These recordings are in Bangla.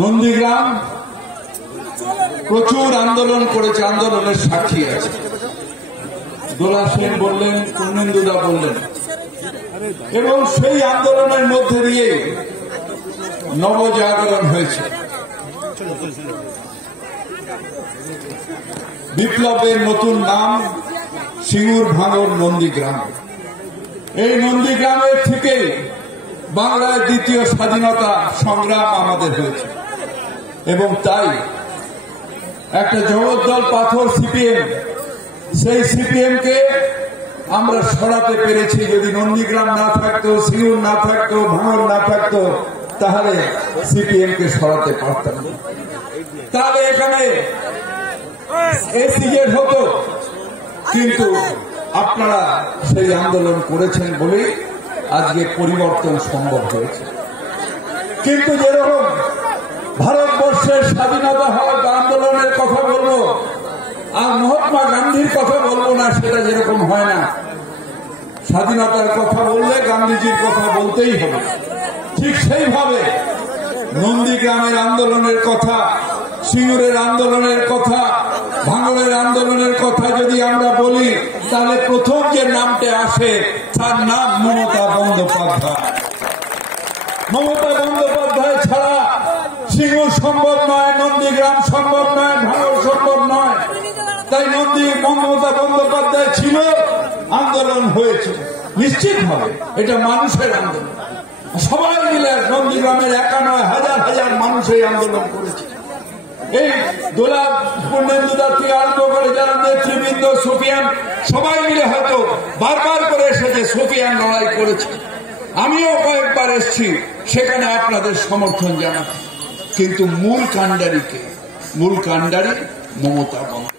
নন্দীগ্রাম প্রচুর আন্দোলন করেছে, আন্দোলনের সাক্ষী আছে। দোলা সেন বললেন, পূর্ণেন্দুদা বললেন, এবং সেই আন্দোলনের মধ্যে দিয়ে নবজাগরণ হয়েছে। বিপ্লবের নতুন নাম সিঙ্গুর ভাঙর নন্দীগ্রাম। এই নন্দীগ্রামের থেকে বাংলায় দ্বিতীয় স্বাধীনতা সংগ্রাম আমাদের হয়েছে, এবং তাই একটা জগদ্দল পাথর সিপিএম, সেই সিপিএম কে আমরা সরাতে পেরেছি। যদি নন্দীগ্রাম না থাকতো, সিঙ্গুর না থাকতো, ভাঙর না থাকতো, তাহলে সিপিএম কে সরাতে পারতাম না। তাহলে এখানে এসিজেড হতো, কিন্তু আপনারা সেই আন্দোলন করেছেন বলেই আজকে পরিবর্তন সম্ভব হয়েছে। কিন্তু যেরকম ভারতবর্ষের স্বাধীনতা হওয়ার আন্দোলনের কথা বলবো আর মহাত্মা গান্ধীর কথা বলবো না, সেটা যেরকম হয় না। স্বাধীনতার কথা বললে গান্ধীজির কথা বলতেই হবে। ঠিক সেইভাবে নন্দীগ্রামের আন্দোলনের কথা, সিঙ্গুরের আন্দোলনের কথা, ভাঙড়ের আন্দোলনের কথা যদি আমরা বলি, তাহলে প্রথম যে নামটা আসে তার নাম মমতা বন্দ্যোপাধ্যায়। মমতা বন্দ্যোপাধ্যায় ছাড়া সিঙ্গুর সম্ভব নয়, নন্দীগ্রাম সম্ভব নয়, ভাঙড় সম্ভব নয়। তাই মমতা বন্দ্যোপাধ্যায় ছিল, আন্দোলন হয়েছে নিশ্চিতভাবে। এটা মানুষের আন্দোলন, সবাই মিলে নন্দীগ্রামের একা নয়, হাজার হাজার মানুষ এই আন্দোলন করেছে। এই দোলা পূর্ণেন্দুদা থেকে আরম্ভ করে যারা নেতৃবৃন্দ, সুফিয়ান, সবাই মিলে হয়তো বারবার করে এসেছে, সুফিয়ান লড়াই করেছে। আমিও কয়েকবার এসেছি, সেখানে আপনাদের সমর্থন জানাতে। কিন্তু মূল কাণ্ডারিকে, মূল কাণ্ডারি মমতা বন্দ্যোপাধ্যায়।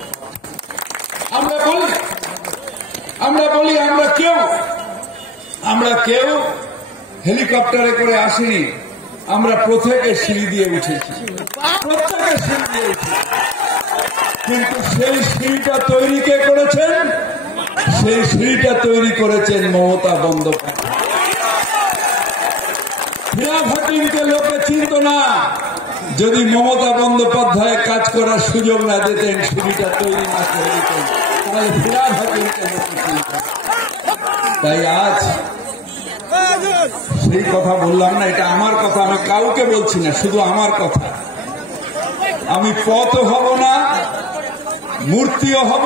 আমরা বলি আমরা কেউ হেলিকপ্টারে করে আসিনি, আমরা প্রত্যেকে সিঁড়ি দিয়ে উঠেছি, প্রত্যেকে সিঁড়ি দিয়ে উঠেছি। কিন্তু সেই সিঁড়িটা তৈরি কে করেছেন? সেই সিঁড়িটা তৈরি করেছেন মমতা বন্দ্যোপাধ্যায়। ফিরাদ হাকিমকে লোকে চিনত না, যদি মমতা বন্দ্যোপাধ্যায় কাজ করার সুযোগ না দিতেন, সিঁড়িটা তৈরি না করে দিতেন, তাহলে ফিরাদ হাকিমকে লোকে চিনত। তাই আজ সেই কথা বললাম না, এটা আমার কথা, আমি কাউকে বলছি না, শুধু আমার কথা। আমি পথও হব না, মূর্তিও হব